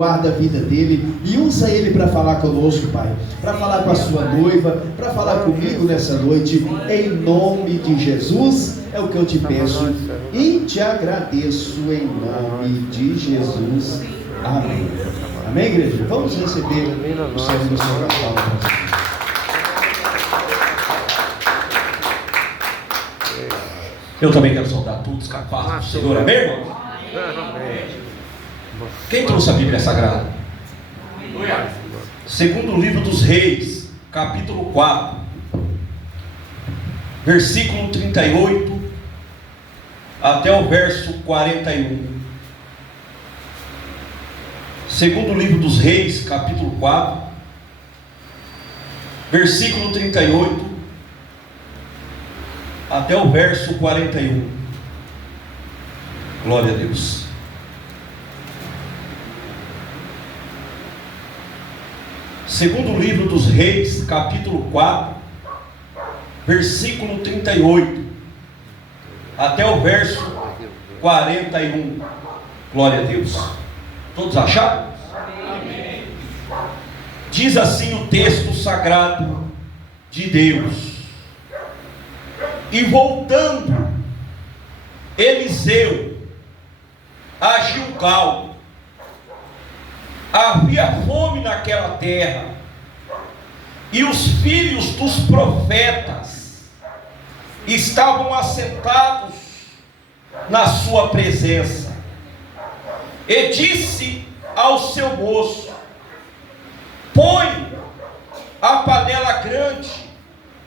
Guarda a vida dele e usa ele para falar conosco, Pai, para falar com a sua noiva, para falar comigo nessa noite, em nome de Jesus, é o que eu te peço e te agradeço em nome de Jesus, amém. Amém, igreja? Vamos receber o Senhor do seu Natal. Eu também quero saudar todos os capazes do Senhor, amém, irmão? Quem trouxe a Bíblia Sagrada? Segundo livro dos Reis, capítulo 4, versículo 38 até o verso 41. Segundo livro dos Reis, capítulo 4, versículo 38 até o verso 41. Glória a Deus. Segundo livro dos Reis, capítulo 4, versículo 38 até o verso 41. Glória a Deus. Todos acharam? Amém. Diz assim o texto sagrado de Deus: e voltando Eliseu a Gilgal, havia fome naquela terra, e os filhos dos profetas estavam assentados na sua presença. E disse ao seu moço: põe a panela grande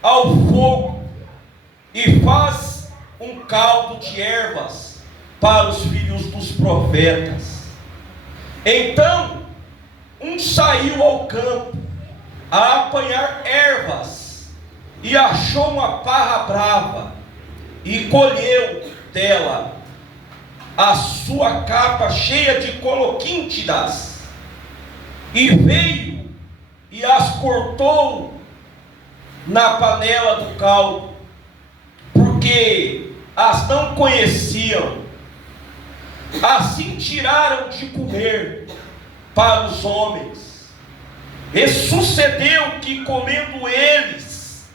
ao fogo e faz um caldo de ervas para os filhos dos profetas. Então um saiu ao campo a apanhar ervas e achou uma parra brava e colheu dela a sua capa cheia de coloquíntidas, e veio e as cortou na panela do caldo, porque as não conheciam. Assim tiraram de comer para os homens. E sucedeu que, comendo eles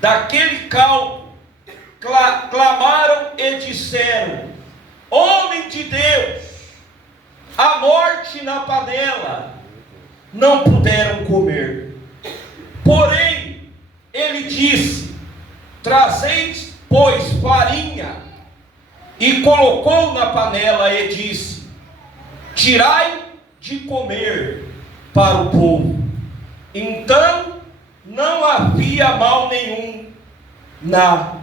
daquele caldo, clamaram e disseram: homem de Deus, a morte na panela. Não puderam comer. Porém ele disse: trazei, pois, farinha. E colocou na panela e disse: tirai de comer para o povo. Então não havia mal nenhum na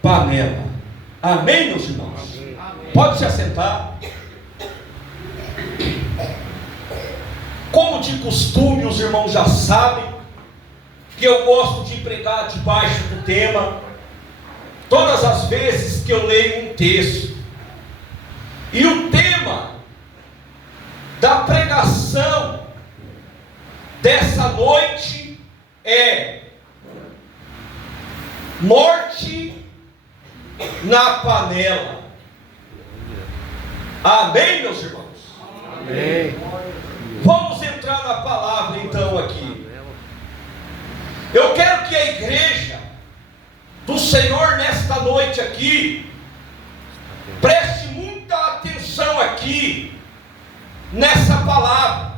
panela. Amém, meus irmãos? Amém. Pode se assentar. Como de costume, os irmãos já sabem que eu gosto de pregar debaixo do tema todas as vezes que eu leio um texto. E o tema da pregação dessa noite é morte na panela. Amém, meus irmãos? Amém. Vamos entrar na palavra então aqui. Eu quero que a igreja do Senhor nesta noite aqui preste muita atenção aqui nessa palavra.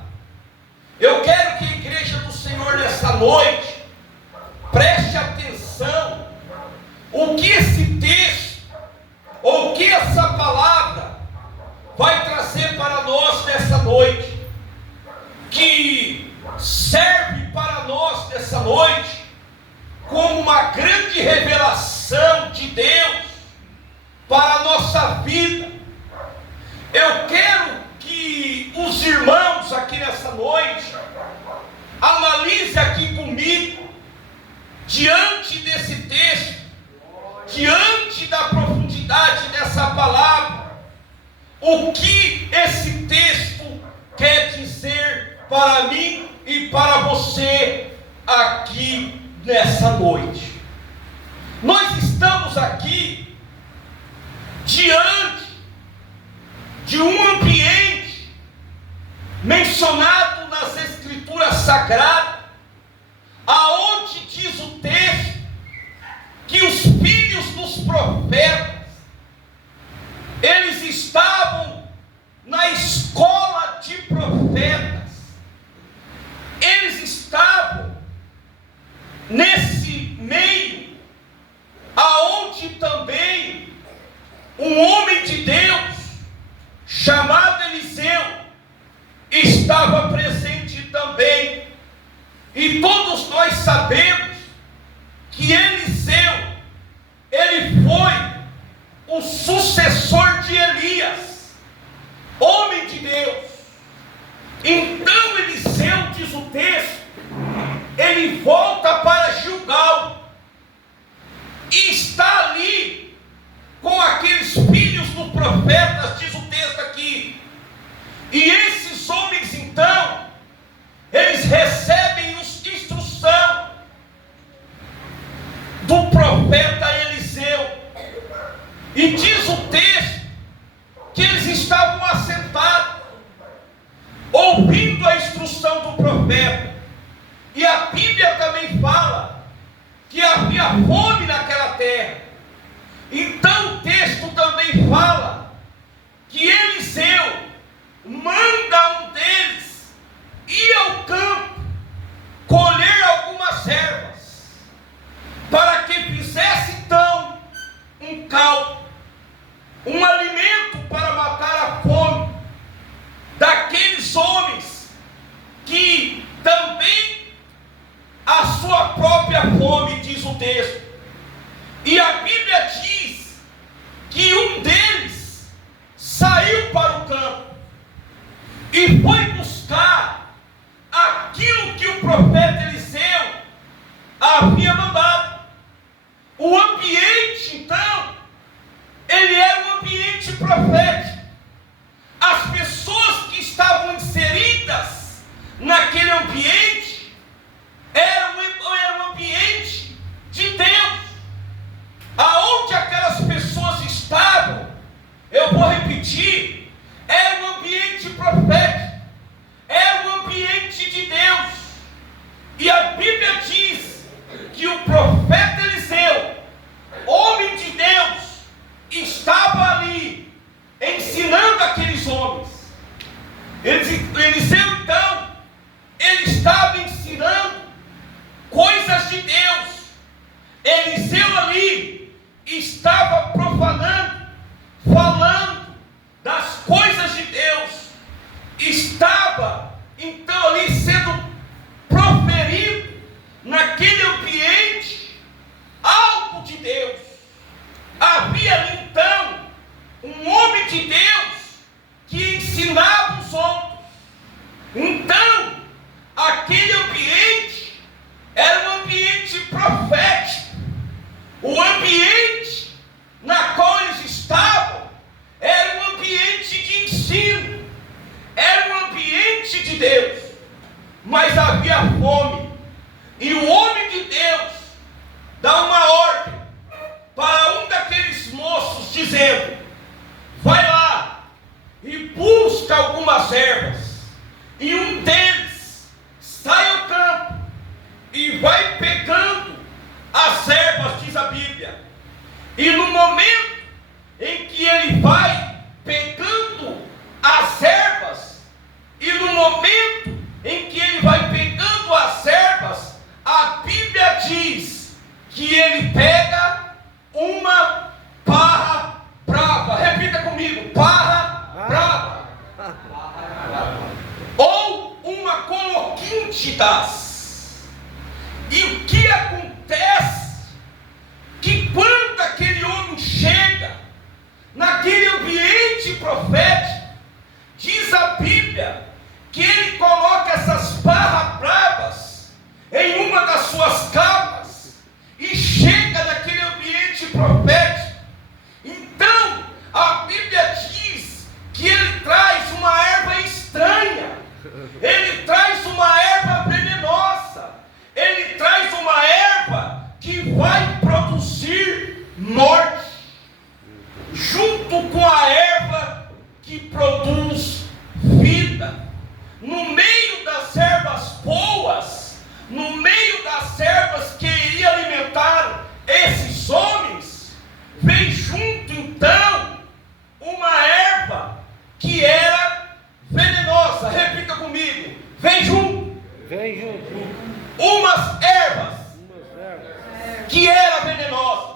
Eu quero que a igreja do Senhor nessa noite preste atenção o que esse texto, ou o que essa palavra vai trazer para nós nessa noite, que serve para nós nessa noite como uma grande revelação de Deus para a nossa vida. Eu quero que os irmãos aqui nessa noite analise aqui comigo, diante desse texto, diante da profundidade dessa palavra, o que esse texto quer dizer para mim e para você aqui nessa noite. Nós estamos aqui diante de um ambiente mencionado nas Escrituras Sagradas, aonde diz o texto que os filhos dos profetas, eles estavam na escola de profetas, eles estavam nesse meio, aonde também um homem de Deus, chamado Eliseu, estava presente também. E todos nós sabemos que Eliseu, ele foi o sucessor de Elias, homem de Deus. Então Eliseu, diz o texto, ele volta para Gilgal e está ali com aqueles filhos dos profetas, diz o texto aqui. E esses homens então, eles recebem instrução do profeta Eliseu. E diz o texto que eles estavam assentados, ouvindo a instrução do profeta. E a Bíblia também fala que havia fome naquela terra. Então o texto também fala que Eliseu manda um deles ir ao campo, colher algumas ervas, para que fizesse então um caldo, um alimento para matar a fome daqueles homens que também a sua própria fome, diz o texto. E a Bíblia diz que um deles saiu para o campo e foi buscar aquilo que o profeta Eliseu havia mandado. O ambiente, então, ele era um ambiente profético. As pessoas que estavam inseridas naquele ambiente era um ambiente de Deus. Aonde aquelas pessoas estavam, eu vou repetir, era um ambiente profético, era um ambiente de Deus. E a Bíblia diz que o profeta Eliseu, homem de Deus, estava ali ensinando aqueles homens. Eliseu então, ele estava ensinando coisas de Deus. Eliseu ali estava profanando, falando das coisas de Deus. Estava então ali sendo proferido naquele ambiente algo de Deus. Havia ali então um homem de Deus que ensinava os outros. Então aquele ambiente era um ambiente profético. O ambiente na qual eles estavam era um ambiente de ensino, era um ambiente de Deus, mas havia fome. E o homem de Deus dá uma ordem para um daqueles moços, dizendo: vai lá e busca algumas ervas. E um deles sai ao campo e vai pegando as ervas, diz a Bíblia. E no momento em que ele vai pegando as ervas, e no momento em que ele vai pegando as ervas, a Bíblia diz que ele pega uma parra brava. Repita comigo: parra brava. Ou uma coloquintidas. E o que acontece? Que quando aquele homem chega naquele ambiente profético, diz a Bíblia que ele coloca essas parras bravas em uma das suas capas e chega naquele ambiente profético. Então a Bíblia diz que ele traz uma erva estranha, ele traz uma erva venenosa, ele traz uma erva que vai produzir morte, junto com a erva que produz vida. no meio das ervas boas, no meio das ervas que iria alimentar esses homens, vem junto então uma erva que era venenosa. Repita comigo: vem junto. Vem junto. Umas ervas que era venenosa.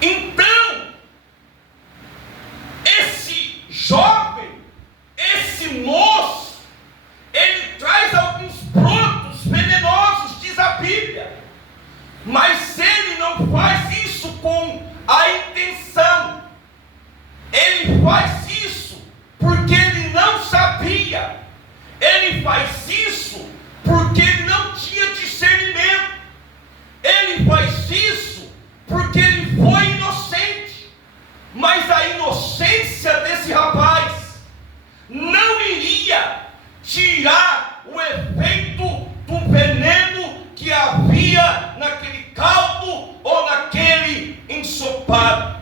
Então, esse jovem, esse moço, ele traz alguns brotos venenosos, diz a Bíblia, mas ele não faz isso com a intenção, ele faz isso porque ele não sabia, ele faz isso porque ele não tinha discernimento, ele faz isso porque ele foi inocente. Mas a inocência desse rapaz não iria tirar o efeito do veneno que havia naquele caldo ou naquele ensopado.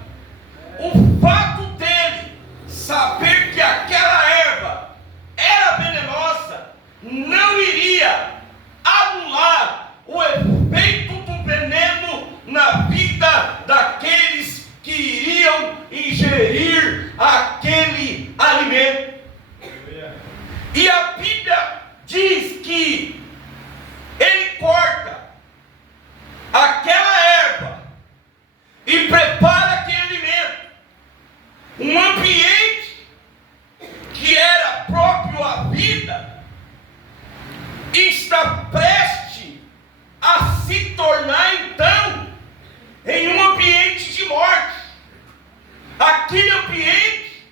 O fato dele saber que aquela erva era venenosa não iria anular o efeito do veneno na vida daqueles que iriam ingerir aquele alimento. E a Bíblia diz que ele corta aquela erva e prepara aquele alimento, um ambiente que era próprio à vida, está prestes a se tornar então em um ambiente de morte. Aquele ambiente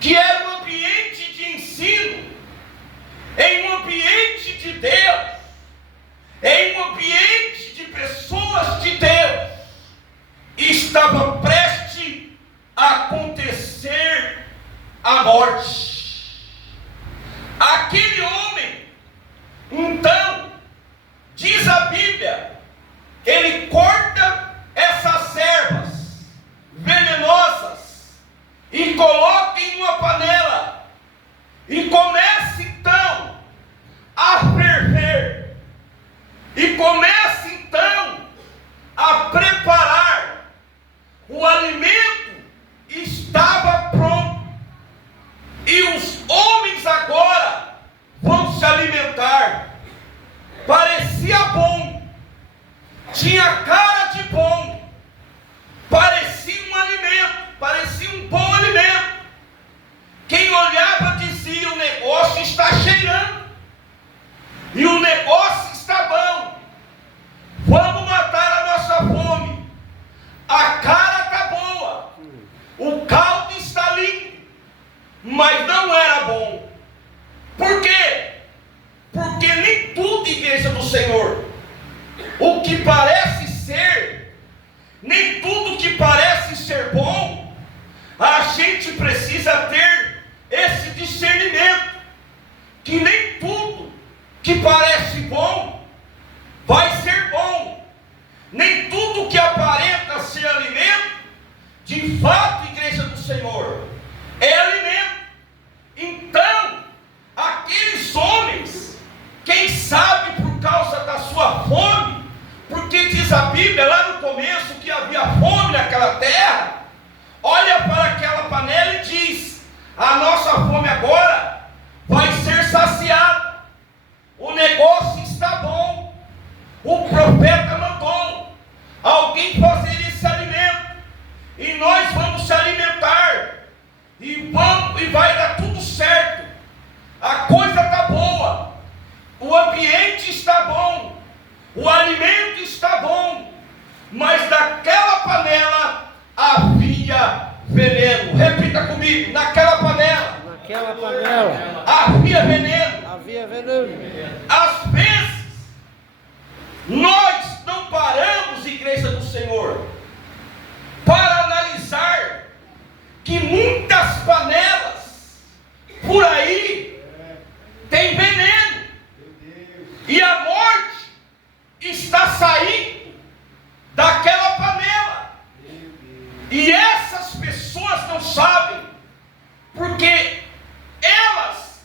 que era um ambiente de ensino, em um ambiente de Deus, em um ambiente de pessoas de Deus, estava prestes a acontecer a morte. Aquele homem, então, diz a Bíblia, ele corta essas ervas venenosas e coloca em uma panela e começa então a ferver e começa então a preparar. O alimento estava pronto e os homens agora vão se alimentar. Parecia bom, tinha cara de bom, parecia um alimento, parecia um bom alimento. Quem olhava dizia: o negócio está cheirando e o negócio está bom, vamos matar a nossa fome, a cara está boa, o caldo está limpo, mas não era bom. Por quê? Porque nem tudo, igreja do Senhor, o que parece ser, nem tudo que parece ser bom, a gente precisa ter esse discernimento, que nem tudo que parece bom vai ser bom, nem tudo que aparenta ser alimento, de fato, igreja do Senhor, é alimento. Então, aqueles homens, quem sabe por causa da sua fome, porque diz a Bíblia lá no começo que havia fome naquela terra, olha para aquela panela e diz: a nossa fome agora vai ser saciada, o negócio está bom, o profeta mandou alguém fazer esse alimento, e nós vamos se alimentar, e vai dar tudo certo, a coisa está boa, o ambiente está bom, o alimento está bom, mas naquela panela havia veneno. Repita comigo: naquela panela havia veneno. Às vezes nós não paramos, igreja do Senhor, para analisar que muitas panelas por aí tem veneno, e a morte está saindo daquela panela, e essas pessoas não sabem, porque elas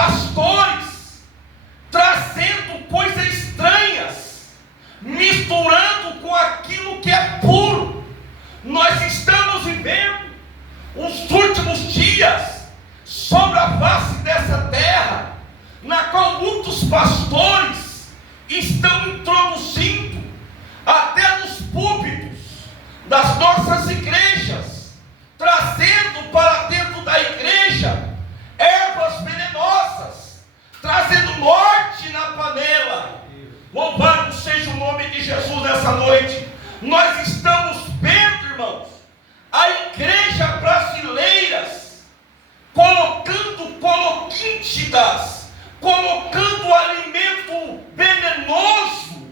pastores trazendo coisas estranhas, misturando com aquilo que é puro. Nós estamos vivendo os últimos dias sobre a face dessa terra, na qual muitos pastores estão introduzindo até nos púlpitos das nossas igrejas, trazendo para dentro da igreja ervas venenosas, trazendo morte na panela. Louvado seja o nome de Jesus nessa noite. Nós estamos vendo, irmãos, a igreja brasileiras colocando coloquíntidas, colocando alimento venenoso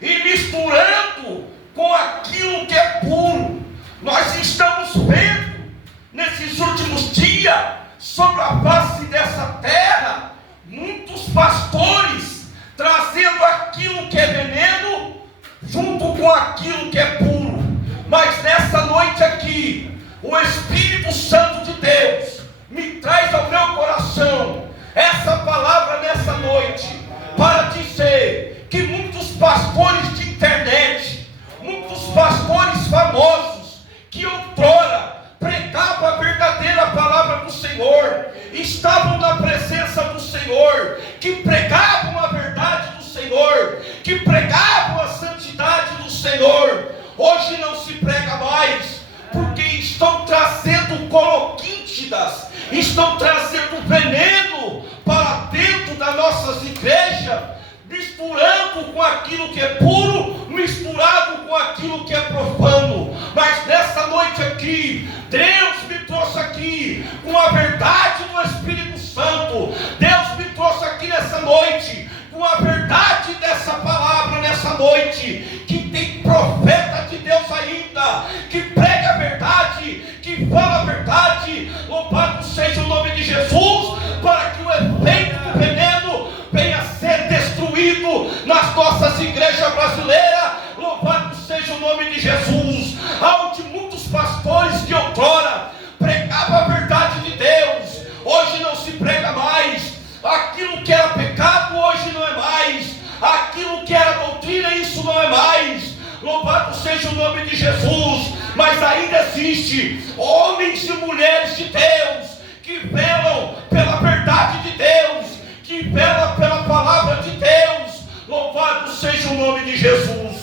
e misturando com aquilo que é puro. Nós estamos vendo nesses últimos dias sobre a face dessa terra muitos pastores trazendo aquilo que é veneno junto com aquilo que é puro. Mas nessa noite aqui, o Espírito Santo de Deus me traz ao meu coração essa palavra nessa noite, para dizer que muitos pastores de internet, muitos pastores famosos, que outrora pregavam a verdadeira palavra do Senhor, estavam na presença do Senhor, que pregavam a verdade do Senhor, que pregavam a santidade do Senhor, hoje não se prega mais, porque estão trazendo coloquíntidas, estão trazendo veneno para dentro das nossas igrejas, misturando com aquilo que é puro, misturado com aquilo que é profano. Mas nessa noite aqui, Deus me trouxe aqui com a verdade do Espírito Santo. Deus me trouxe aqui nessa noite com a verdade dessa palavra nessa noite, que tem profeta de Deus ainda, que prega a verdade, que fala a verdade. Louvado seja o nome de Jesus, para que o efeito do veneno venha a ser destruído nas nossas igrejas brasileiras. Louvado seja o nome de Jesus, onde muitos pastores de outrora pregavam a verdade de Deus, hoje não se prega mais. Aquilo que era pecado hoje não é mais, aquilo que era doutrina, isso não é mais. Louvado seja o nome de Jesus. Mas ainda existe homens e mulheres de Deus que velam pela verdade de Deus, que velam pela palavra de Deus. Louvado seja o nome de Jesus.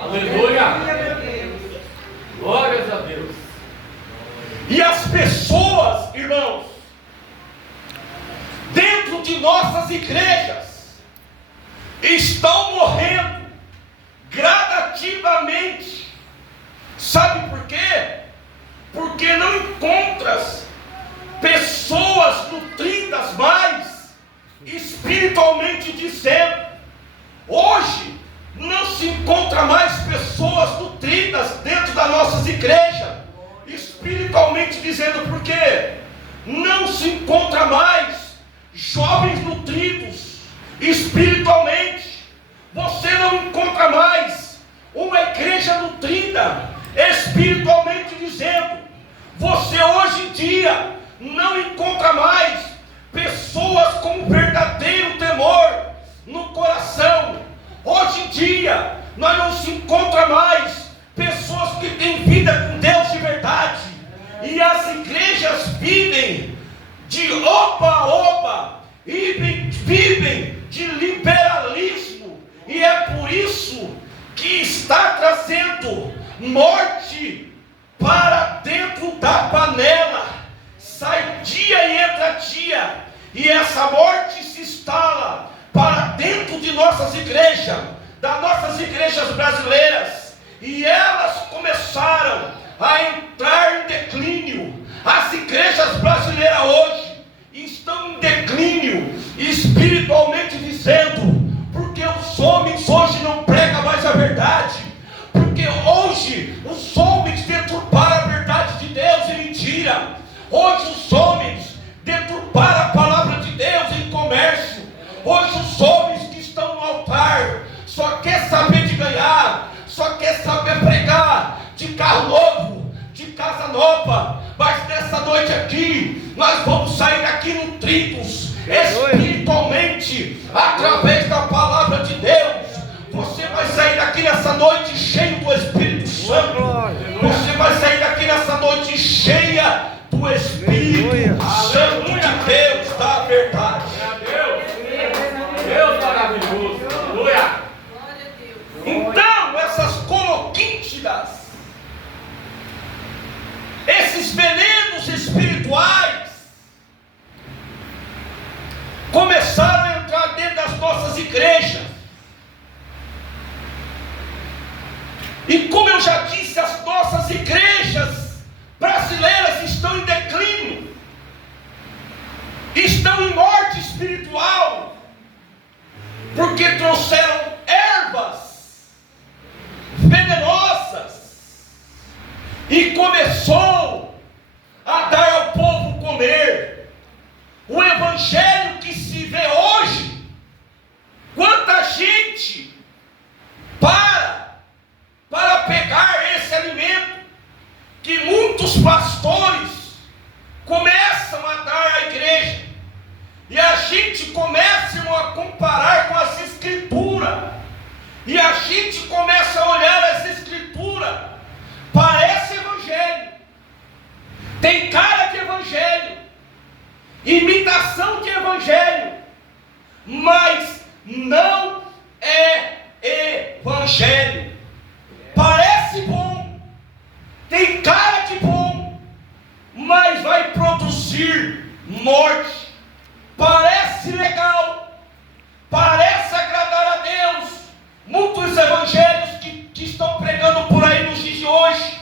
Aleluia. Glórias a Deus. E as pessoas, irmãos, dentro de nossas igrejas, estão morrendo gradativamente. Sabe por quê? Porque não encontras pessoas nutridas mais, espiritualmente dizendo. Hoje não se encontra mais pessoas nutridas dentro das nossas igrejas, espiritualmente dizendo. Por quê? Não se encontra mais jovens nutridos espiritualmente. Você não encontra mais uma igreja nutrida espiritualmente dizendo. Você hoje em dia não encontra mais pessoas com verdadeiro temor no coração. Hoje em dia nós não se encontra mais pessoas que têm vida com Deus de verdade, e as igrejas vivem de oba-oba, vivem de liberalismo, e é por isso que está trazendo morte para dentro da panela. Sai dia e entra dia, e essa morte se instala para dentro de nossas igrejas, das nossas igrejas brasileiras, e elas começaram a entrar em declínio. As igrejas brasileiras hoje estão em declínio, espiritualmente dizendo, porque os homens hoje não pregam mais a verdade, porque hoje os homens deturparam a verdade de Deus em mentira. Hoje os homens deturparam a palavra de Deus em comércio. Hoje os homens que estão no altar só quer saber de ganhar, só quer saber pregar de carro novo, de casa nova. Mas nessa noite aqui nós vamos sair daqui nutridos espiritualmente, através da palavra de Deus. Você vai sair daqui nessa noite cheio do Espírito Santo. Você vai sair daqui nessa noite cheia do Espírito Santo de Deus, da verdade. Deus maravilhoso. Aleluia. Então, essas coloquíntidas, esses venenos espirituais, começaram a entrar dentro das nossas igrejas. E como eu já disse, as nossas igrejas brasileiras estão em declínio, estão em morte espiritual, porque trouxeram ervas venenosas e começou a dar ao povo comer. O evangelho que se vê hoje, quanta gente para pegar esse alimento que muitos pastores começam a dar à igreja, e a gente começa a comparar com as escrituras, e a gente começa a olhar as escrituras, parece evangelho, tem cara de evangelho, imitação de evangelho, mas não é evangelho. Parece bom, tem cara de bom, mas vai produzir morte. Parece legal, parece agradar a Deus. Muitos evangelhos que estão pregando por aí nos dias de hoje,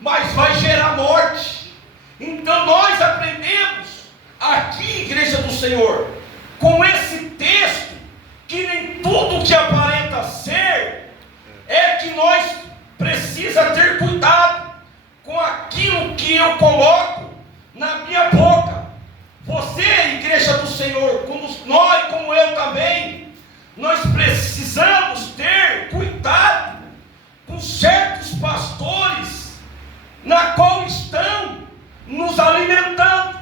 mas vai gerar morte. Então nós aprendemos aqui, Igreja do Senhor, com esse texto, que nem tudo que aparenta ser é que nós precisa ter cuidado com aquilo que eu coloco na minha boca. Você, Igreja do Senhor, como nós, como eu também, nós precisamos ter cuidado com certos pastores na qual estão nos alimentando,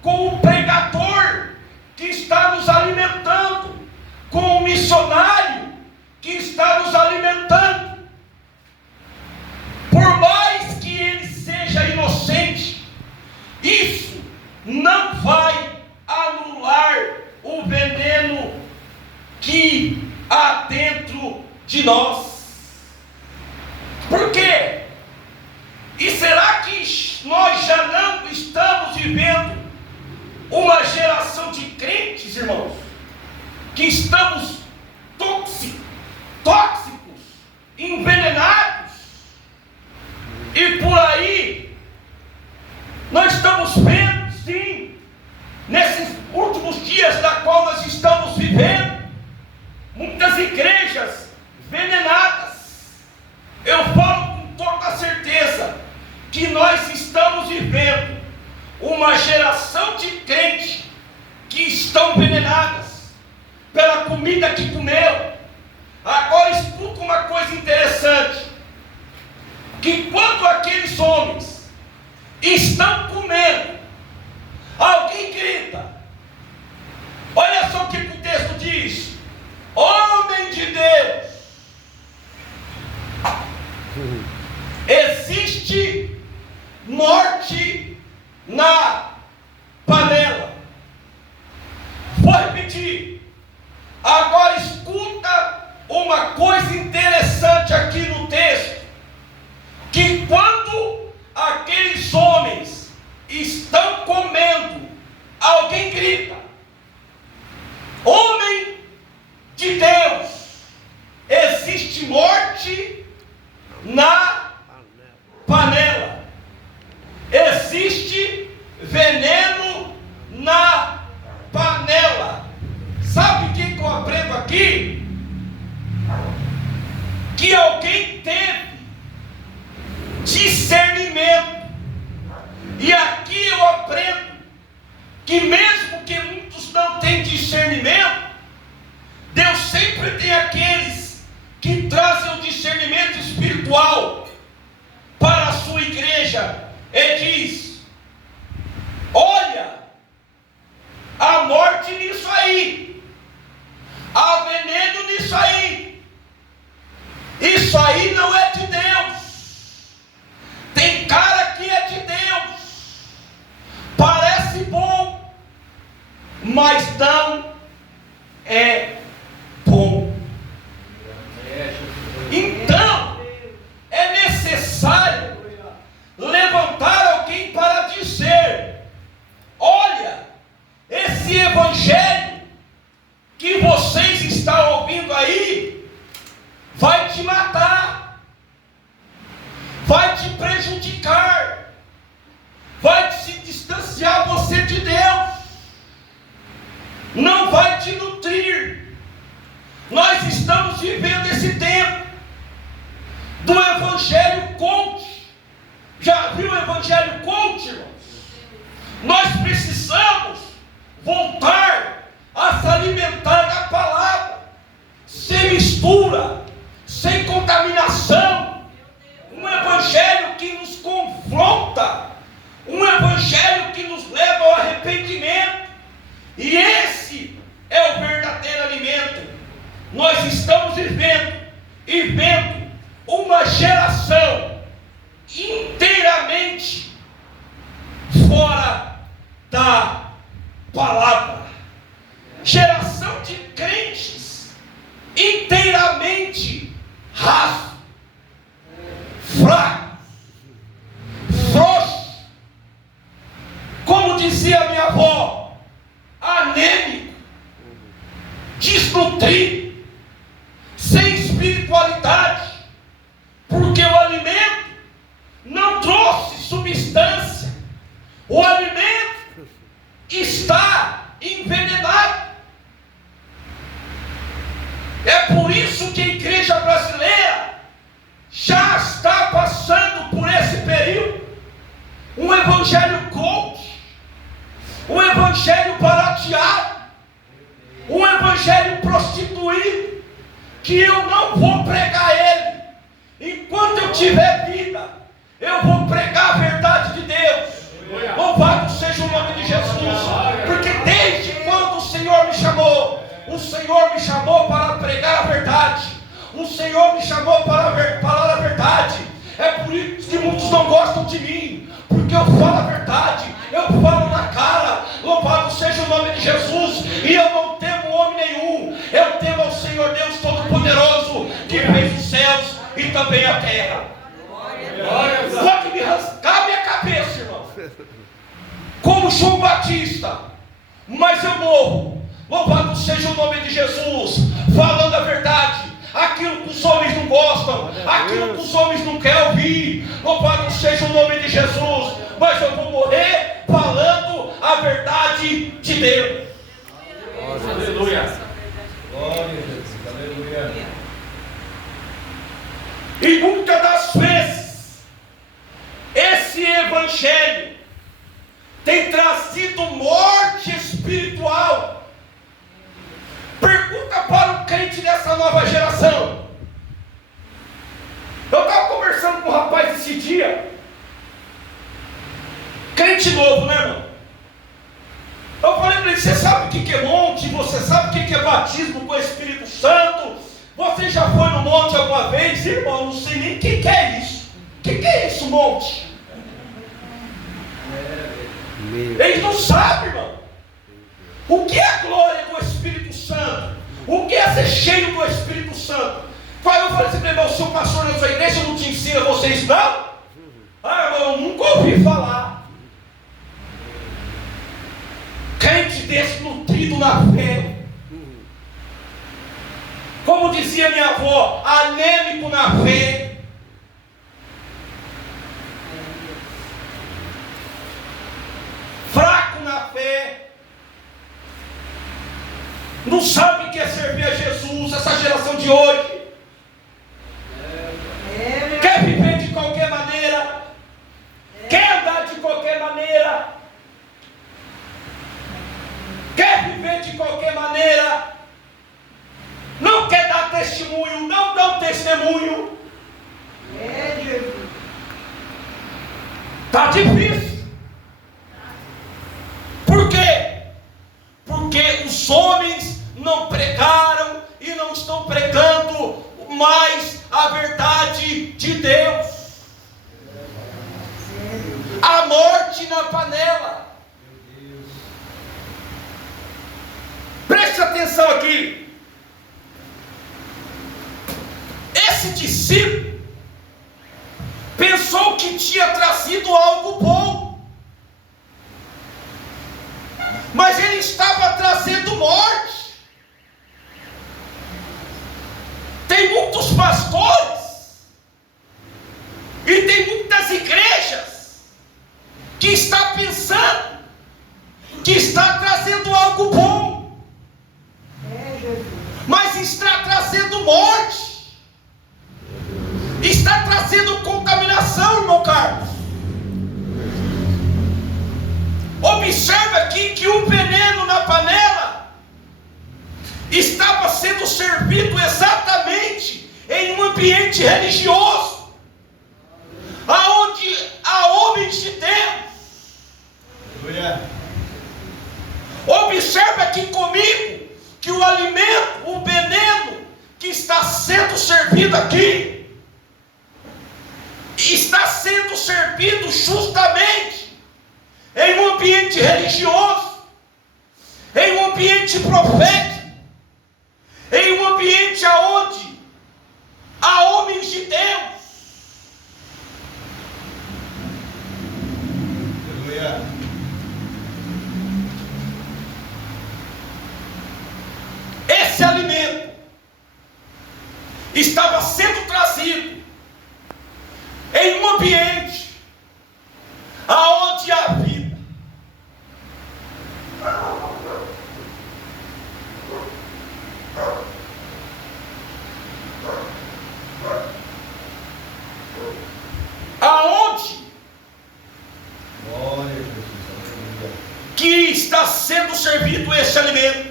com o pregador que está nos alimentando, com o missionário que está nos alimentando. Por mais que ele seja inocente, isso não vai anular o veneno que há dentro de nós. Por quê? E será que nós já não estamos vivendo uma geração de crentes, irmãos, que estamos tóxicos, envenenados, e por aí nós estamos vendo, sim, nesses últimos dias da qual nós estamos vivendo, muitas igrejas envenenadas. Eu falo com toda certeza que nós estamos vivendo uma geração de crentes que estão envenenadas pela comida que comeu. Agora escuta uma coisa interessante, que quando aqueles homens estão comendo, alguém grita. Olha só o que o texto diz: homem de Deus, existe morte na panela. Vou repetir. Agora escuta uma coisa interessante aqui no texto, que quando aqueles homens estão comendo, alguém grita: homem de Deus, existe morte na panela, existe veneno na panela. Sabe o que eu aprendo aqui? Que alguém teve discernimento. E aqui eu aprendo que mesmo que muitos não tenham discernimento, Deus sempre tem aqueles que trazem o discernimento espiritual para a sua igreja. E diz: olha, a morte vai te matar, vai te prejudicar, vai se distanciar você de Deus, não vai te nutrir. Nós estamos vivendo esse tempo do evangelho coach. Já viu o evangelho coach, irmãos? Nós precisamos voltar a se alimentar da palavra, sem mistura, sem contaminação. Um evangelho que nos confronta, um evangelho que nos leva ao arrependimento. E esse é o verdadeiro alimento. Nós estamos vivendo uma geração inteiramente fora da palavra. Geração de crentes inteiramente rasos, fracos, frouxos, como dizia minha avó, anêmico, desnutrido, sem espiritualidade, porque o alimento não trouxe substância, o alimento está envenenado. É por isso que a igreja brasileira já está passando por esse período, um evangelho coach, um evangelho barateado, um evangelho prostituído, que eu não vou pregar ele. Enquanto eu tiver vida, eu vou pregar a verdade de Deus. Louvado seja o nome de Jesus, porque desde quando o Senhor me chamou para pregar a verdade, o Senhor me chamou para falar a verdade. É por isso que muitos não gostam de mim, porque eu falo a verdade, eu falo na cara. Louvado seja o nome de Jesus. E eu não temo homem nenhum, eu temo ao Senhor Deus Todo-Poderoso, que fez os céus e também a terra. Pode me rasgar minha cabeça, irmão, como João Batista, mas eu morro. Louvado seja o nome de Jesus, falando a verdade, aquilo que os homens não gostam, aquilo que os homens não querem ouvir. Louvado seja o nome de Jesus, mas eu vou morrer falando a verdade de Deus. Aleluia. Glória a Deus. Aleluia. E muitas das vezes esse evangelho tem trazido morte espiritual. Pergunta para o crente dessa nova geração. Eu estava conversando com um rapaz esse dia, crente novo, né, irmão? Eu falei para ele: você sabe o que é monte? Você sabe o que é batismo com o Espírito Santo? Você já foi no monte alguma vez? Irmão, não sei nem o que é isso. O que é isso, monte? Eles não sabem, irmão. O que é a glória do Espírito Santo? O que é ser cheio do Espírito Santo? Eu falei assim para ele: o seu pastor na sua igreja não te ensina vocês, não? Ah, irmão, eu nunca ouvi falar. Crente desnutrido na fé, como dizia minha avó, anêmico na fé. Fraco na fé, não sabe o que é servir a Jesus. Essa geração de hoje quer viver de qualquer maneira, quer andar de qualquer maneira, quer viver de qualquer maneira, não quer dar testemunho, não dá um testemunho. Está difícil. Por quê? Porque os homens não pregaram e não estão pregando mais a verdade de Deus. A morte na panela. Preste atenção aqui. Esse discípulo pensou que tinha trazido algo bom, mas ele estava trazendo morte. Tem muitos pastores que está pensando que está trazendo algo bom, mas está trazendo morte, está trazendo contaminação, irmão Carlos. Observe aqui que o veneno na panela estava sendo servido exatamente em um ambiente religioso, aonde há homens de Deus. Observe aqui comigo que o alimento, o veneno que está sendo servido aqui, está sendo servido justamente em um ambiente religioso, em um ambiente profético, em um ambiente aonde há homens de Deus. Aleluia. Esse alimento estava sendo trazido em um ambiente aonde há vida. Aonde que está sendo servido esse alimento?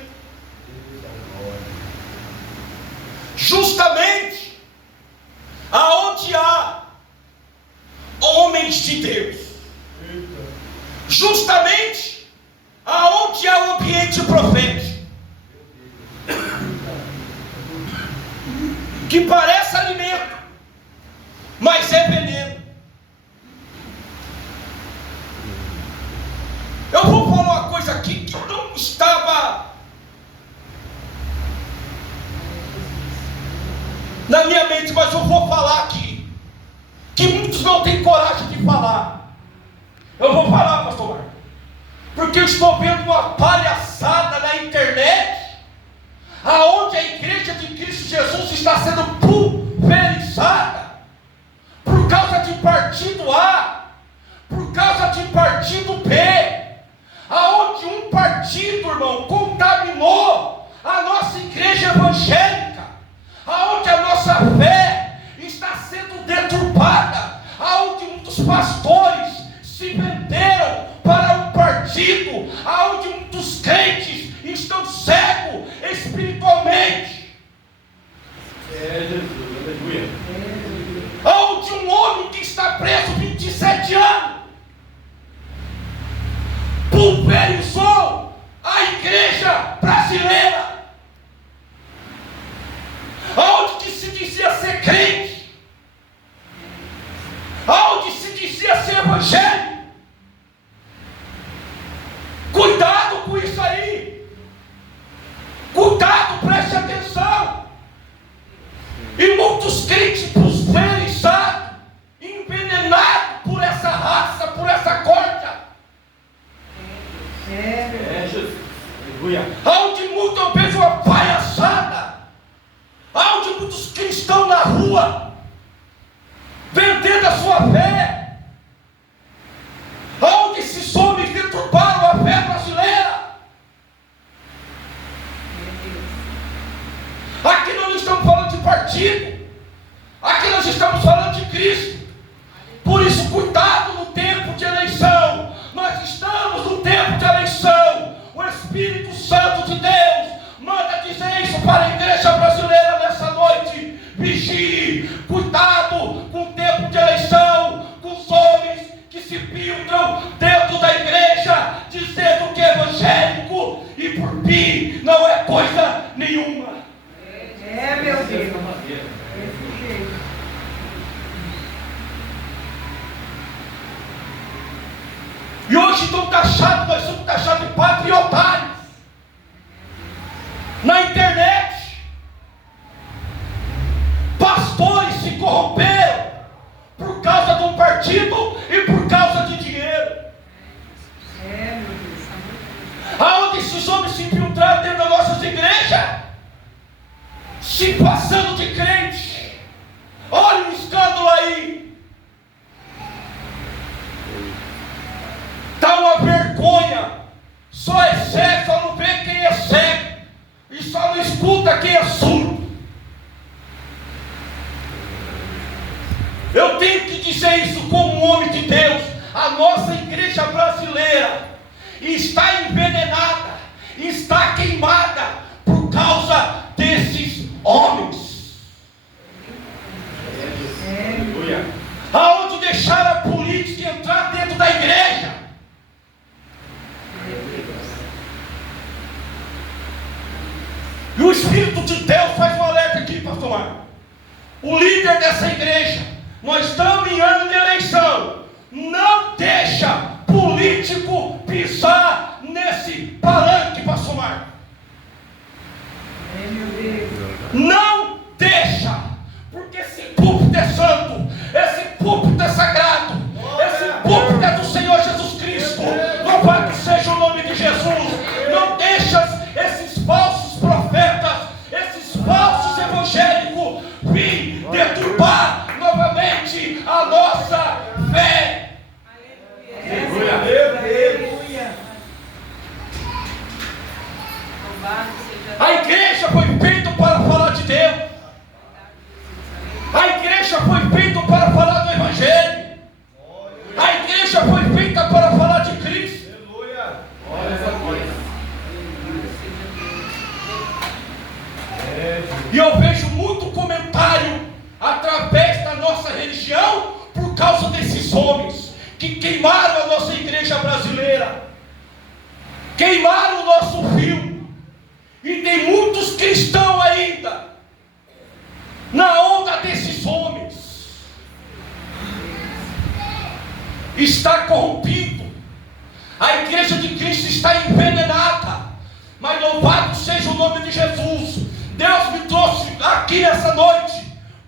Justamente aonde há homens de Deus, justamente aonde há um ambiente profético, que parece alimento, mas é veneno. Eu vou falar uma coisa aqui que não estava na minha mente, mas eu vou falar aqui, que muitos não têm coragem de falar. Eu vou falar, pastor Marcos, porque eu estou vendo uma palhaçada na internet, aonde a igreja de Cristo Jesus está sendo pulverizada, por causa de partido A, por causa de partido B, aonde um partido, irmão, contaminou a nossa igreja evangélica, aonde a nossa fé está sendo deturpada, aonde muitos pastores se venderam para um partido, aonde muitos crentes estão cegos espiritualmente. Aleluia. Aonde um homem que está preso 27 anos pulverizou a igreja brasileira, aonde que se dizia ser crente, aonde se dizia ser evangélico. Cuidado com isso aí, cuidado, preste atenção. E muitos crentes pulverizados, envenenados por essa raça, por essa corda, Jesus. Aleluia. aonde muitas vezes uma palhaçada, aonde muitos cristãos na rua vendendo a sua fé, aonde esses homens deturparam a fé brasileira. Aqui nós não estamos falando de partido, aqui nós estamos falando de Cristo. Por isso, cuidado no tempo de eleição. Nós estamos no tempo de eleição. O Espírito Santo de Deus manda dizer isso para a igreja brasileira nessa noite. Vigie, cuidado com o tempo de eleição, com os homens que se filtram dentro da igreja, dizendo que é evangélico e por mim não é coisa nenhuma. Meu Deus. E hoje estão taxados, nós somos taxados de patriotários na internet. Pastores se corromperam por causa de um partido e por causa de dinheiro. Aonde esses homens se infiltraram dentro das nossas igrejas, se passando de crente. Olha o escândalo aí. e só não escuta quem é surdo. Eu tenho que dizer isso como um homem de Deus. A nossa igreja brasileira está envenenada, está queimada por causa desses homens. Aonde deixaram a política entrar dentro da igreja. E o Espírito de Deus faz um alerta aqui, pastor Marcos. O líder dessa igreja, nós estamos em ano de eleição. Não deixa político pisar nesse palanque, pastor Marcos. Não deixa, porque esse púlpito é santo, esse púlpito é sagrado, esse púlpito é do Senhor Jesus Cristo. Louvado seja o nome de Jesus. Não deixa esses falsos profetas, esses falsos evangélicos vir deturbar novamente a nossa fé. Aleluia. A igreja foi feita para falar de Deus. A igreja foi feita para falar do Evangelho. A igreja foi feita para falar de Cristo. E eu vejo muito comentário através da nossa religião por causa desses homens que queimaram a nossa igreja brasileira, queimaram o nosso filme. E tem muitos cristãos ainda na onda desses homens. Está corrompido. A igreja de Cristo está envenenada. Mas louvado seja o nome de Jesus. Deus me trouxe aqui nessa noite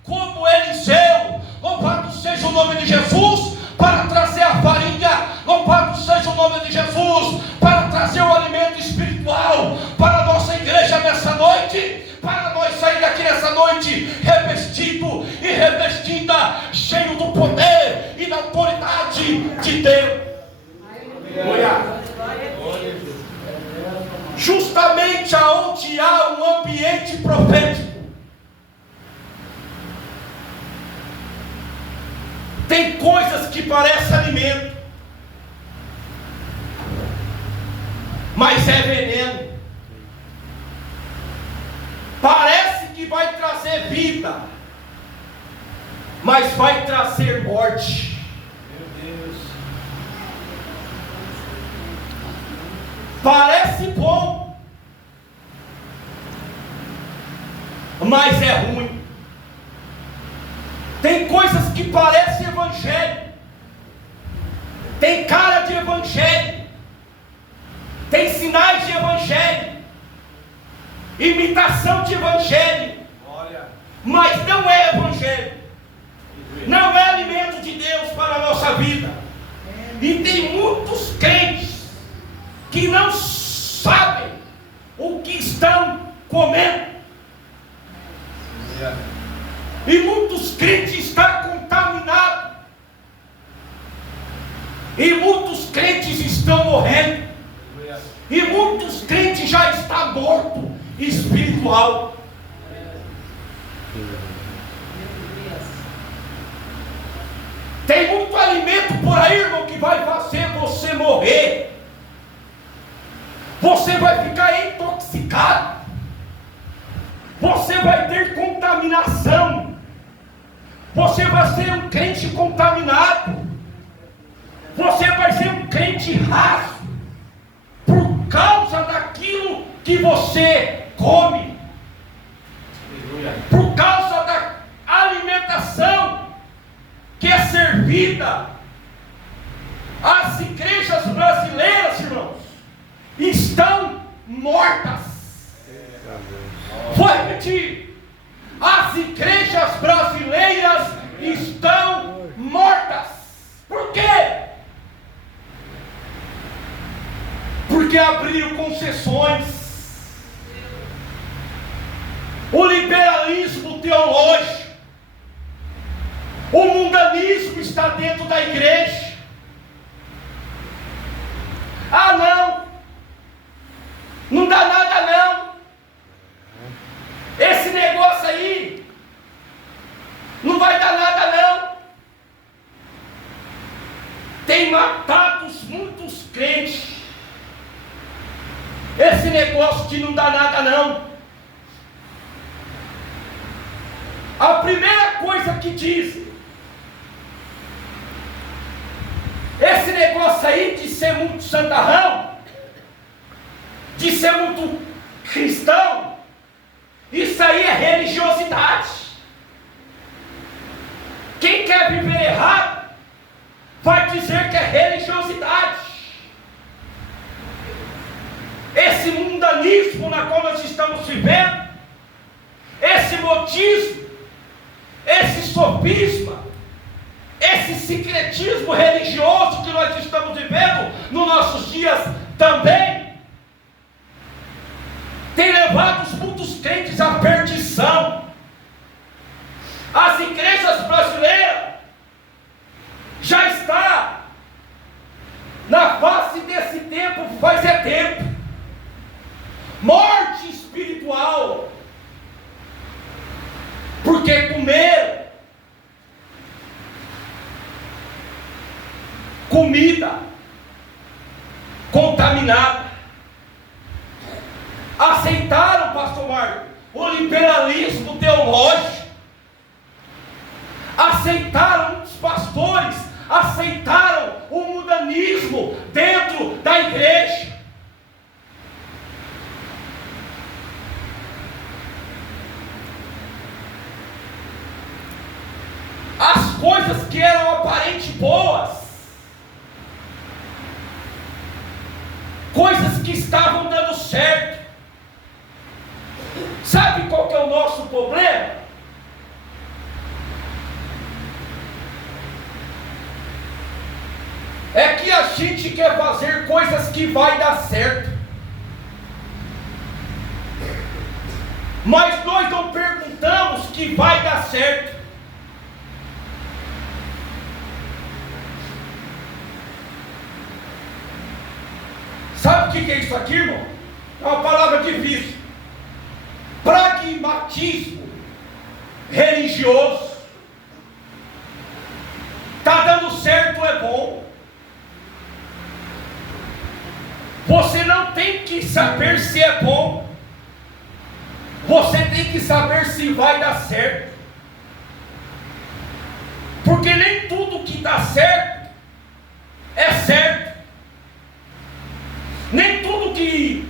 como Eliseu. Louvado seja o nome de Jesus para trazer a farinha. Louvado seja o nome de Jesus para trazer o alimento espiritual para a nossa igreja nessa noite, para nós sair daqui nessa noite revestido e revestida, cheio do poder e da autoridade de Deus. Justamente aonde há um ambiente profético, tem coisas que parecem alimento, mas é veneno. Parece que vai trazer vida, mas vai trazer morte. Meu Deus. Parece bom, mas é ruim. Tem coisas que parecem evangelho, tem cara de evangelho, tem sinais de evangelho, imitação de evangelho, mas não é evangelho, não é alimento de Deus para a nossa vida. E tem muitos crentes que não sabem o que estão comendo. E muitos crentes estão contaminados. E muitos crentes estão morrendo. E muitos crentes já estão mortos espiritual. Tem muito alimento por aí, irmão, que vai fazer você morrer. Você vai ficar intoxicado. Você vai ter contaminação. Você vai ser um crente contaminado. Você vai ser um crente raso por causa daquilo que você come, por causa da alimentação que é servida. As igrejas brasileiras, irmãos, estão mortas. Vou repetir: as igrejas brasileiras estão mortas. Por quê? Porque abriram concessões. O liberalismo teológico, o mundanismo está dentro da igreja. Ah, não dá nada não. Esse negócio de não dá nada não. A primeira coisa que diz, esse negócio aí de ser muito santarrão, de ser muito cristão, isso aí é religiosidade. Quem quer viver errado vai dizer que é religiosidade. Esse mundanismo na qual nós estamos vivendo, esse modismo, esse sofisma, esse secretismo religioso que nós estamos vivendo nos nossos dias também, tem levado muitos crentes à perdição. As igrejas brasileiras já está na face desse tempo, faz tempo, morte espiritual, porque comeram comida contaminada, aceitaram, pastor Marco, o liberalismo teológico, aceitaram, muitos pastores aceitaram o mundanismo dentro da igreja. As coisas que eram aparentemente boas, coisas que estavam dando certo. Sabe qual que é o nosso problema? É que a gente quer fazer coisas que vai dar certo, mas nós não perguntamos que vai dar certo. Sabe o que é isso aqui, irmão? É uma palavra difícil. Pragmatismo religioso. Está dando certo, é bom. Você não tem que saber se é bom, você tem que saber se vai dar certo, porque nem tudo que dá certo é certo, nem tudo que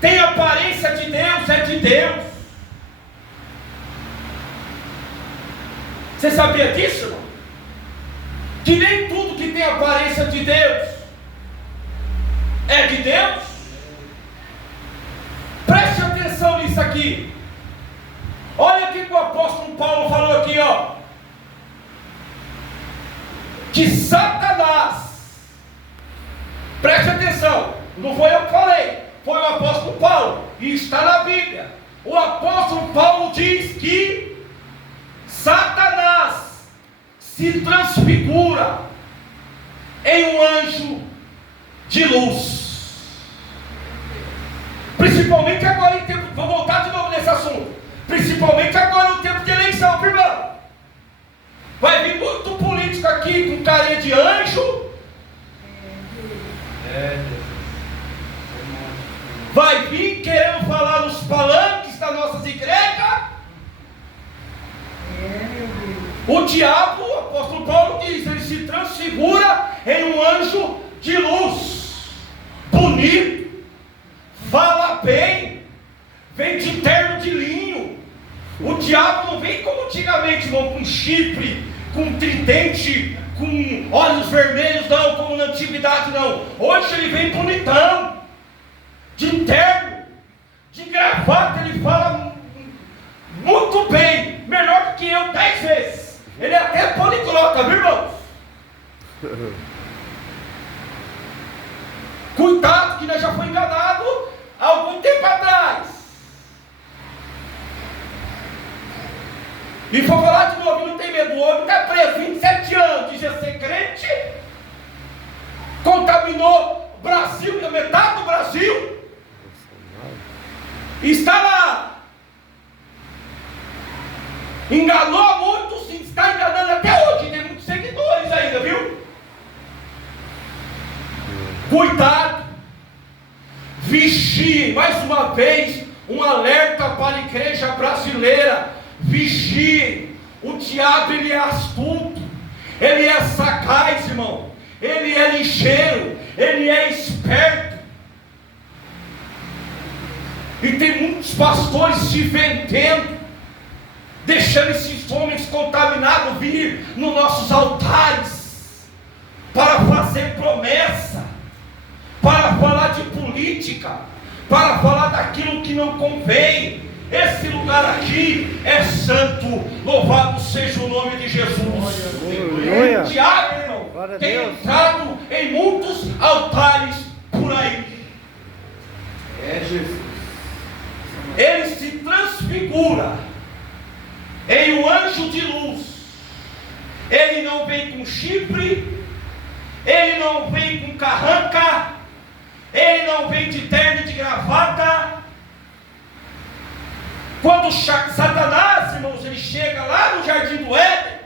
tem aparência de Deus é de Deus. Você sabia disso, irmão? Que nem tudo que tem aparência de Deus é de Deus? Preste atenção nisso aqui. Olha o que o apóstolo Paulo falou aqui, ó. Que Satanás, preste atenção, não foi eu que falei, foi o apóstolo Paulo, e está na Bíblia. O apóstolo Paulo diz que Satanás se transfigura em um anjo de luz. Principalmente agora em tempo, vou voltar de novo nesse assunto, principalmente agora no tempo de eleição, irmão. Vai vir muito político aqui com carinha de anjo, vai vir querendo falar nos palanques das nossas igrejas. O diabo, o apóstolo Paulo diz, ele se transfigura em um anjo de luz, bonito, fala bem, vem de terno de linho. O diabo não vem como antigamente, irmão, com chifre, com tridente, com olhos vermelhos, não, como na antiguidade, não. Hoje ele vem bonitão, de terno, de gravata, ele fala muito bem, melhor do que eu 10 vezes. Ele é até poliglota, viu, irmãos? Cuidado que nós já fomos enganados há algum tempo atrás. E for falar de novo, não tem medo, o homem está preso 27 anos, dizia ser crente, contaminou o Brasil, metade do Brasil, está lá, enganou muitos, está enganando até hoje, tem muitos seguidores ainda, viu? Cuidado, vigia. brasileira, vigiem. O diabo, ele é astuto, ele é sagaz, irmão, ele é ligeiro, ele é esperto. E tem muitos pastores se vendendo, deixando esses homens contaminados vir nos nossos altares, para fazer promessa, para falar de política, para falar daquilo que não convém. Esse lugar aqui é santo, louvado seja o nome de Jesus. O diabo, irmão, tem entrado em muitos altares por aí. Jesus. Ele se transfigura em um anjo de luz. Ele não vem com chifre, ele não vem com carranca, ele não vem de terno e de gravata. Quando Satanás, irmãos, ele chega lá no jardim do Éden,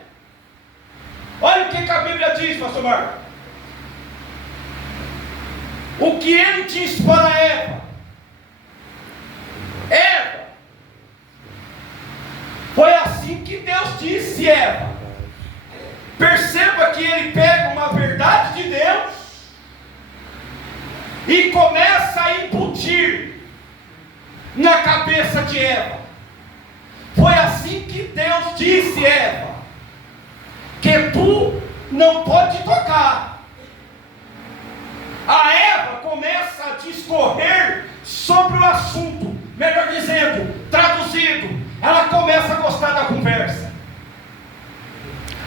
olha o que a Bíblia diz, pastor Marcos. O que ele diz para Eva: Eva, foi assim que Deus disse, Eva. Perceba que ele pega uma verdade de Deus e começa a incutir na cabeça de Eva. Foi assim que Deus disse, Eva, que tu não pode tocar. A Eva começa a discorrer sobre o assunto, melhor dizendo, traduzido, ela começa a gostar da conversa.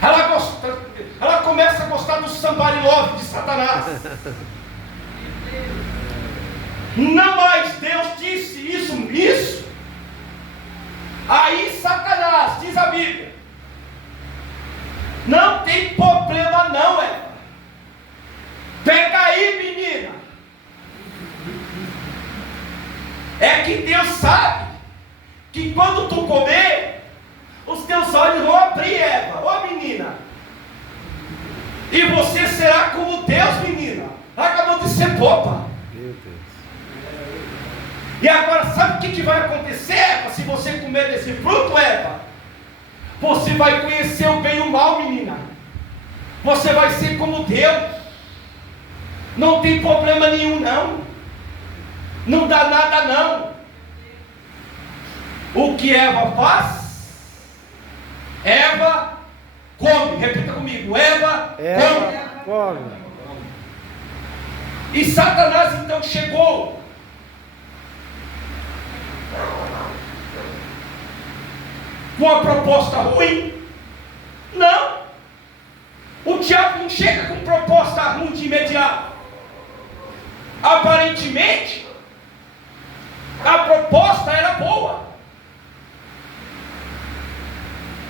Ela começa a gostar do sambarilove de Satanás. Não mais Deus disse isso. Aí Satanás, diz a Bíblia, não tem problema não, Eva. Pega aí, menina. É que Deus sabe que quando tu comer, os teus olhos vão abrir, Eva, ó menina. E você será como Deus, menina. Acabou de ser boba. E agora, sabe o que vai acontecer, Eva? Se você comer desse fruto, Eva, você vai conhecer o bem e o mal, menina. Você vai ser como Deus. Não tem problema nenhum, não. Não dá nada, não. O que Eva faz? Eva come. Repita comigo. Eva come. E Satanás então chegou com uma proposta ruim? Não. O diabo não chega com proposta ruim de imediato. Aparentemente, a proposta era boa.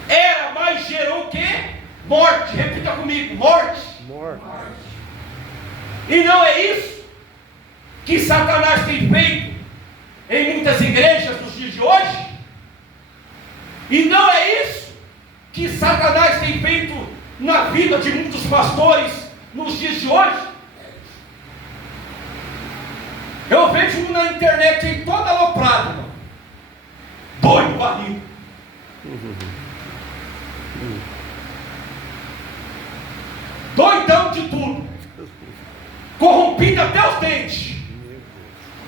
Era, mas gerou o quê? Morte. Repita comigo. Morte. E não é isso que Satanás tem feito em muitas igrejas nos dias de hoje? E não é isso que Satanás tem feito na vida de muitos pastores nos dias de hoje? Eu vejo na internet aí toda aloprada, doido barrigo, doidão de tudo, corrompido até os dentes.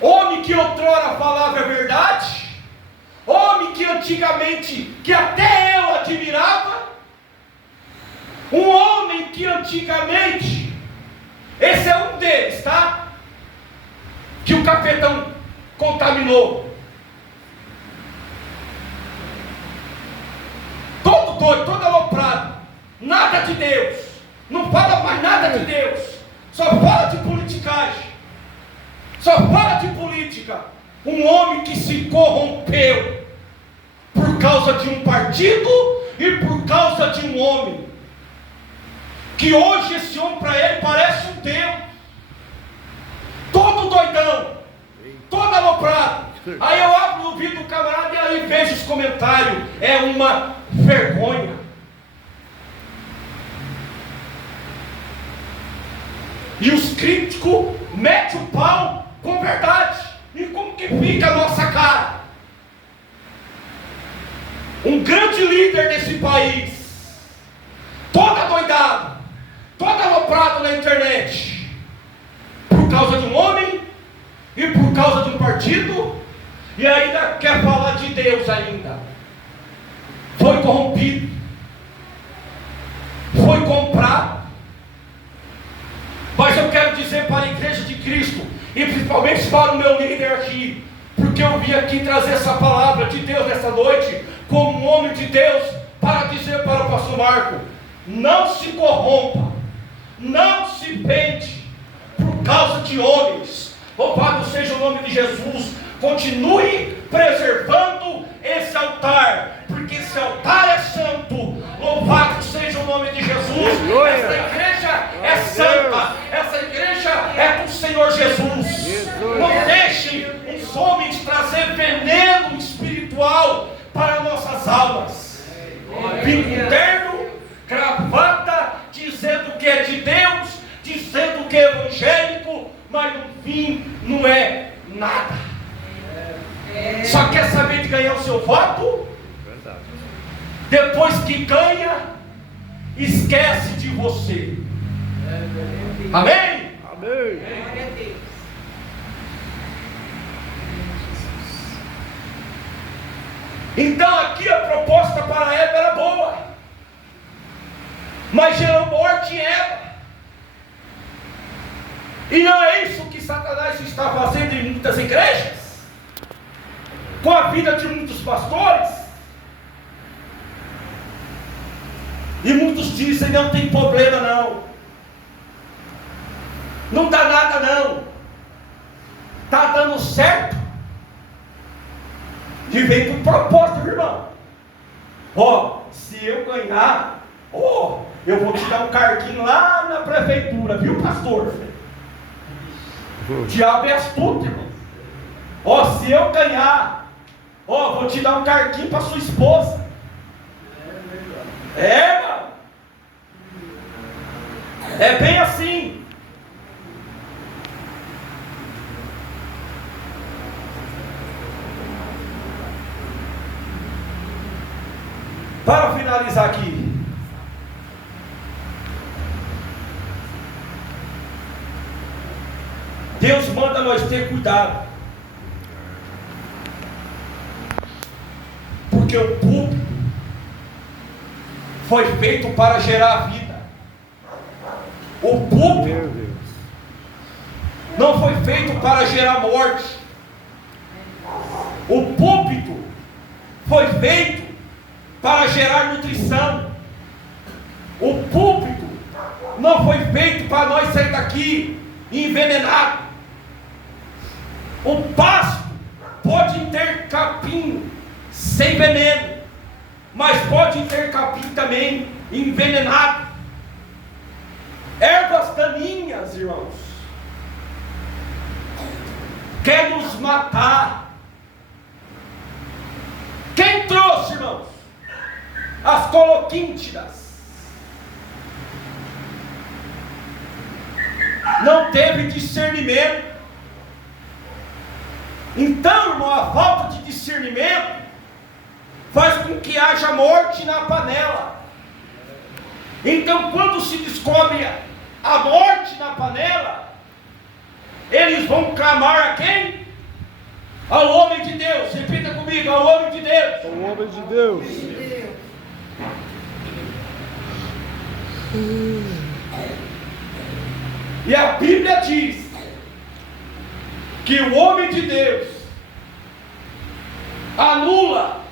Homem que outrora falava a verdade, homem que antigamente, que até eu admirava, um homem que antigamente, esse é um deles, tá? Que o capetão contaminou. Todo doido, todo aloprado, nada de Deus, não fala mais nada de Deus, só fala de politicagem, só fala de política. Um homem que se corrompeu por causa de um partido e por causa de um homem, que hoje esse homem para ele parece um Deus, todo doidão, todo aloprado. Aí eu abro o vídeo do camarada e aí vejo os comentários, é uma vergonha. E os críticos metem o pau com verdade. E como que fica a nossa cara? um grande líder desse país, todo adoidado, todo aloprado na internet, por causa de um homem e por causa de um partido, e ainda quer falar de Deus ainda. Foi corrompido, foi comprado. Mas eu quero dizer para a igreja de Cristo, e principalmente para o meu líder aqui, porque eu vim aqui trazer essa palavra de Deus nessa noite, como um homem de Deus, para dizer para o pastor Marco: não se corrompa, não se vende por causa de homens. Louvado seja o nome de Jesus. Continue preservando esse altar, porque esse altar é santo. Louvado seja o nome de Jesus. Essa igreja é santa, essa igreja é do Senhor Jesus. Não deixe os homens trazer veneno espiritual para nossas almas. Vinho terno, gravata, dizendo que é de Deus, dizendo que é evangélico, mas no fim não é nada. Só quer saber de ganhar o seu voto? Depois que ganha, esquece de você. Amém? Amém. Então aqui a proposta para Eva era boa, mas gerou morte em Eva. E não é isso que Satanás está fazendo em muitas igrejas, com a vida de muitos pastores. E muitos dizem: não tem problema não, não dá nada não, está dando certo. E vem com propósito, irmão. Se eu ganhar, eu vou te dar um carguinho lá na prefeitura, viu, pastor? O diabo é astuto, irmão. Se eu ganhar, vou te dar um carguinho para sua esposa. Mano. É bem assim. Para finalizar aqui, Deus manda nós ter cuidado, porque o púlpito foi feito para gerar a vida. O púlpito não foi feito para gerar morte. O púlpito foi feito para gerar nutrição. O púlpito não foi feito para nós sair daqui envenenado. O pasto pode ter capim sem veneno, mas pode ter capim também envenenado. Ervas daninhas, irmãos, quer nos matar. Quem trouxe, irmãos, as coloquíntidas? Não teve discernimento. Então, irmão, a falta de discernimento faz com que haja morte na panela. Então, quando se descobre a morte na panela, eles vão clamar a quem? Ao homem de Deus. Repita comigo: ao homem de Deus. Ao homem de Deus. E a Bíblia diz que o homem de Deus anula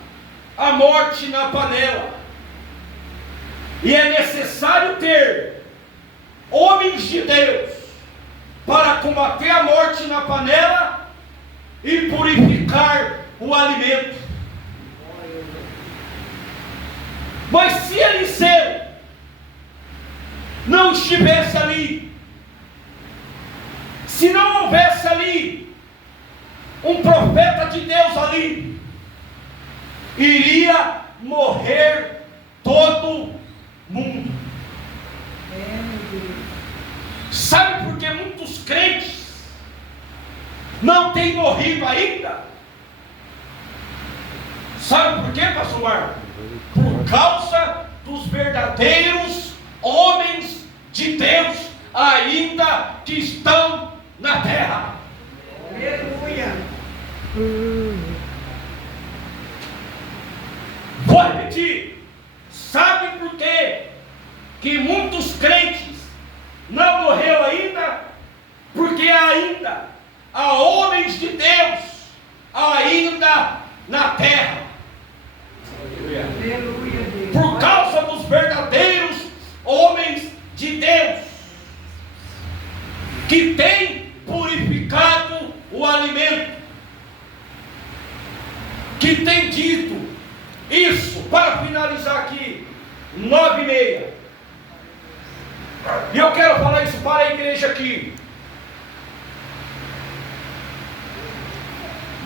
a morte na panela. E é necessário ter homens de Deus para combater a morte na panela e purificar o alimento. Mas se Eliseu não estivesse ali, se não houvesse ali um profeta de Deus ali, iria morrer todo mundo. Sabe por que muitos crentes não têm morrido ainda? Sabe por quê, pastor Marcos? Por causa dos verdadeiros homens de Deus ainda que estão na terra. Aleluia. Vou repetir. Sabe por quê que muitos crentes não morreram ainda? Porque ainda há homens de Deus ainda na terra. Aleluia. Por causa dos verdadeiros homens de Deus que têm purificado o alimento, que têm dito isso. Para finalizar aqui, 9:30, e eu quero falar isso para a igreja aqui.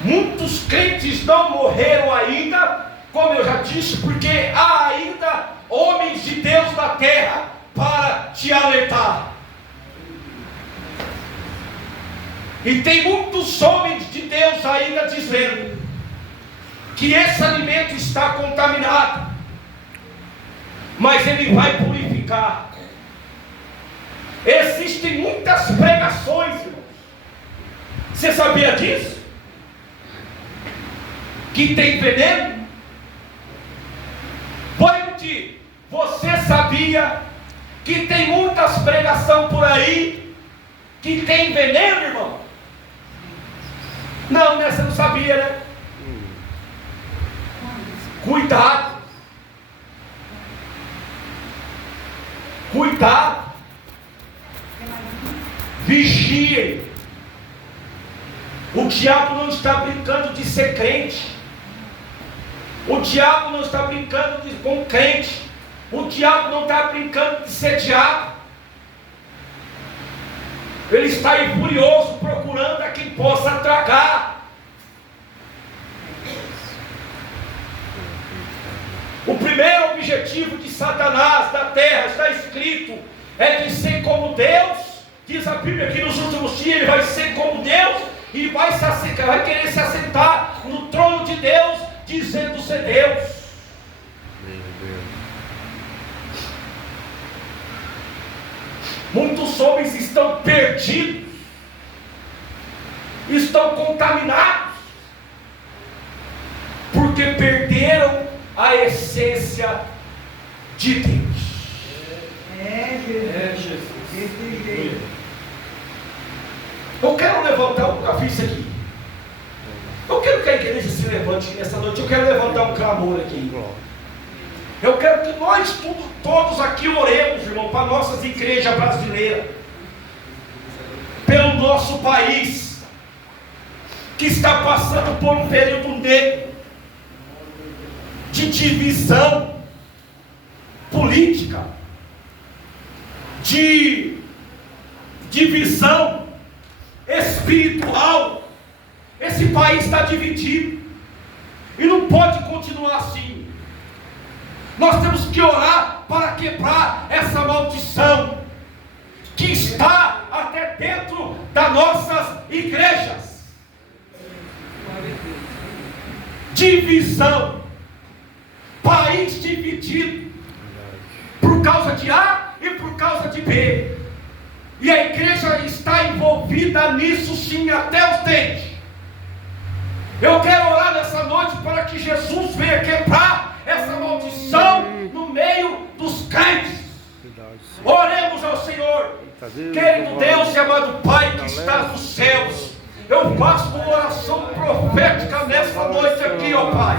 Muitos crentes não morreram ainda, como eu já disse, porque há ainda homens de Deus na terra para te alertar. E tem muitos homens de Deus ainda dizendo que esse alimento está contaminado, mas ele vai purificar. Existem muitas pregações, irmãos. Você sabia disso? Que tem veneno? Vou repetir. Você sabia que tem muitas pregações por aí que tem veneno, irmão? Não, né? Você não sabia, né? Cuidado. Cuidado. Vigiem. O diabo não está brincando de ser crente. O diabo não está brincando com crente. O diabo não está brincando de ser diabo. Ele está aí furioso, procurando a quem possa tragar. O primeiro objetivo de Satanás na terra, está escrito, é de ser como Deus. Diz a Bíblia que nos últimos dias ele vai ser como Deus e vai querer se assentar no trono de Deus, dizendo ser Deus. Muitos homens estão perdidos, estão contaminados, porque perderam a essência de Deus. Jesus. Eu quero levantar, eu nunca fiz isso aqui. Eu quero que a igreja se levante nessa noite. Eu quero levantar um clamor aqui. Eu quero que nós todos aqui oremos, irmão, para nossas igrejas brasileiras, pelo nosso país, que está passando por um período negro de divisão política, de divisão espiritual. Esse país está dividido e não pode continuar assim. Nós temos que orar para quebrar essa maldição que está até dentro das nossas igrejas. Divisão, país dividido por causa de A e por causa de B, e a igreja está envolvida nisso sim até os dentes. Eu quero orar nessa noite para que Jesus venha quebrar essa maldição no meio dos crentes. Oremos ao Senhor. Querido Deus e amado Pai que estás nos céus, eu faço uma oração profética nessa noite aqui, ó Pai.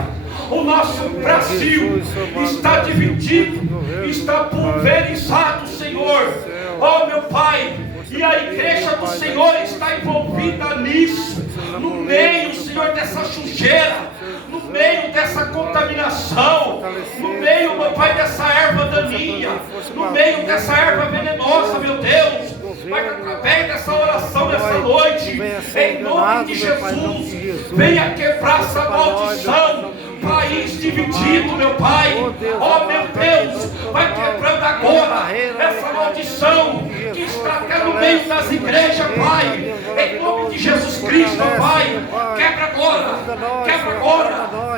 O nosso Brasil está dividido, está pulverizado, Senhor. Ó meu Pai, e a igreja do Senhor está envolvida nisso, no meio, Senhor, dessa sujeira, no meio dessa contaminação, no meio, meu Pai, dessa erva daninha, no meio dessa erva venenosa, meu Deus. Mas através dessa oração nessa noite, em nome de Jesus, venha quebrar essa maldição. País dividido, meu Pai, ó meu Deus, vai quebrando agora essa maldição que está até Entra no meio das igrejas, Pai. Em nome de Jesus Cristo, Pai. Quebra agora.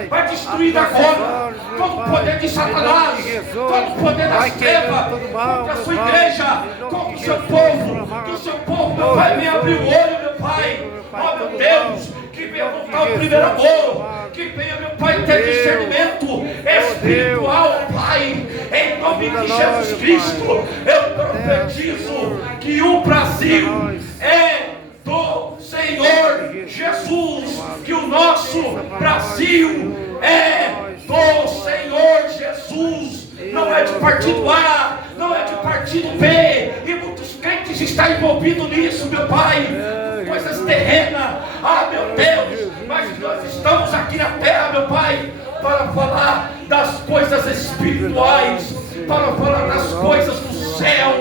Vai destruir agora todo o poder de Satanás, todo o poder das trevas contra a sua igreja, contra o seu povo. Que o seu povo, meu Pai, venha abrir o olho, meu Pai. Ó, meu Deus, que venha voltar o primeiro amor. Que venha, meu Pai, ter discernimento espiritual, Pai. Em nome de Jesus Cristo, eu profetizo que o Brasil é do Senhor Jesus, que o nosso Brasil é do Senhor Jesus, não é de partido A, não é de partido B, e muitos crentes estão envolvidos nisso, meu Pai, coisas terrenas, meu Deus, mas nós estamos aqui na terra, meu Pai, para falar das coisas espirituais, para falar das coisas do céu,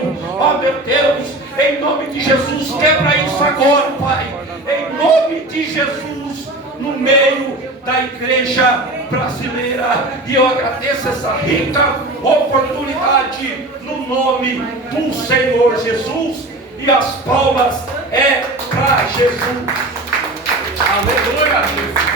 meu Deus. Em nome de Jesus, quebra isso agora, Pai. Em nome de Jesus, no meio da igreja brasileira. E eu agradeço essa rica oportunidade no nome do Senhor Jesus. E as palmas é para Jesus. Aleluia.